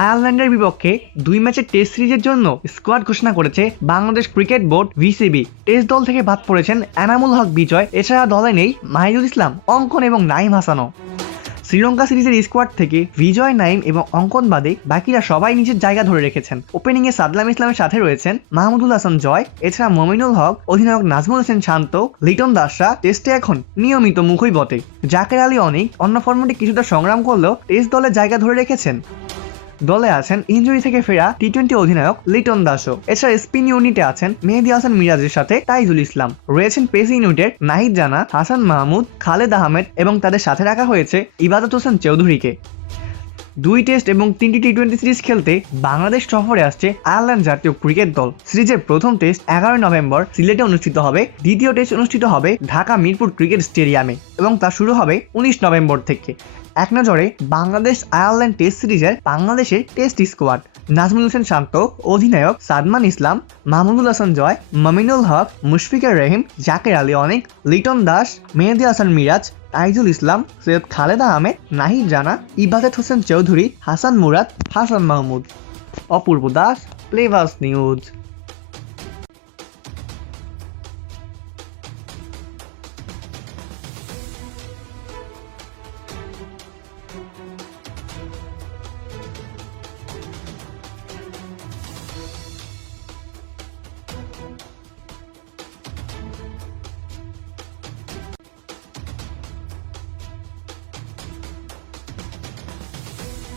আয়ারল্যান্ডের বিপক্ষে 2 ম্যাচের টেস্ট সিরিজের জন্য স্কোয়াড ঘোষণা করেছে Bangladesh cricket board VCB. Test দল থেকে বাদ পড়েছেন এনামুল হক বিজয়, এছাড়া দলে নেই মাহিদুল ইসলাম, অঙ্কন এবং নাইম হাসানও। শ্রীলঙ্কা সিরিজের স্কোয়াড থেকে বিজয়, নাইম এবং অঙ্কন বাদে বাকিরা সবাই নিজের জায়গা ধরে রেখেছেন। ওপেনিংয়ে সাদলাম ইসলামের সাথে রয়েছেন মাহমুদুল হাসান জয়, এছাড়া মমিনুল হক, অধিনায়ক নাজমুল হোসেন শান্ত, লিটন দাসরা টেস্টে এখন নিয়মিত মুখই বটে। জাকের আলী অনেক অন্য ফর্মেটে কিছুটা সংগ্রাম করলেও টেস্ট দলে জায়গা ধরে রেখেছেন। দলে আছেন ইনজুরি থেকে ফেরা টি-20 অধিনায়ক লিটন দাসও। এছাড়া স্পিন ইউনিটে আছেন মেহেদী হাসান মিরাজের সাথে তাইজুল ইসলাম। রয়েছেন পেস ইউনিটের নাহিদ জানা, হাসান মাহমুদ, খালেদ আহমেদ এবং তাদের সাথে রাখা হয়েছে ইবাদত হোসেন চৌধুরীকে। 2 টেস্ট এবং 3টি টি-20 সিরিজ খেলতে বাংলাদেশ সফরে আসছে আয়ারল্যান্ড জাতীয় ক্রিকেট দল। সিরিজের প্রথম টেস্ট 11 নভেম্বর সিলেটে অনুষ্ঠিত হবে। দ্বিতীয় টেস্ট অনুষ্ঠিত হবে ঢাকা মিরপুর ক্রিকেট স্টেডিয়ামে এবং তা শুরু হবে 19 নভেম্বর থেকে। এক নজরে বাংলাদেশ আয়ারল্যান্ড টেস্ট সিরিজের বাংলাদেশের টেস্ট স্কোয়াড: নাজমুল হোসেন শান্ত, অধিনায়ক সাদমান ইসলাম, মাহমুদুল হাসান জয়, মমিনুল হক, মুশফিকুর রহিম, জাকের আলী অনেক, লিটন দাস, মেহেদী হাসান মিরাজ, তাইজুল ইসলাম, সৈয়দ খালেদ আহমেদ, নাহিদ জানা, ইবাদত হোসেন চৌধুরী, হাসান মুরাদ, হাসান মাহমুদ। অপূর্ব দাস, প্লেভাস নিউজ।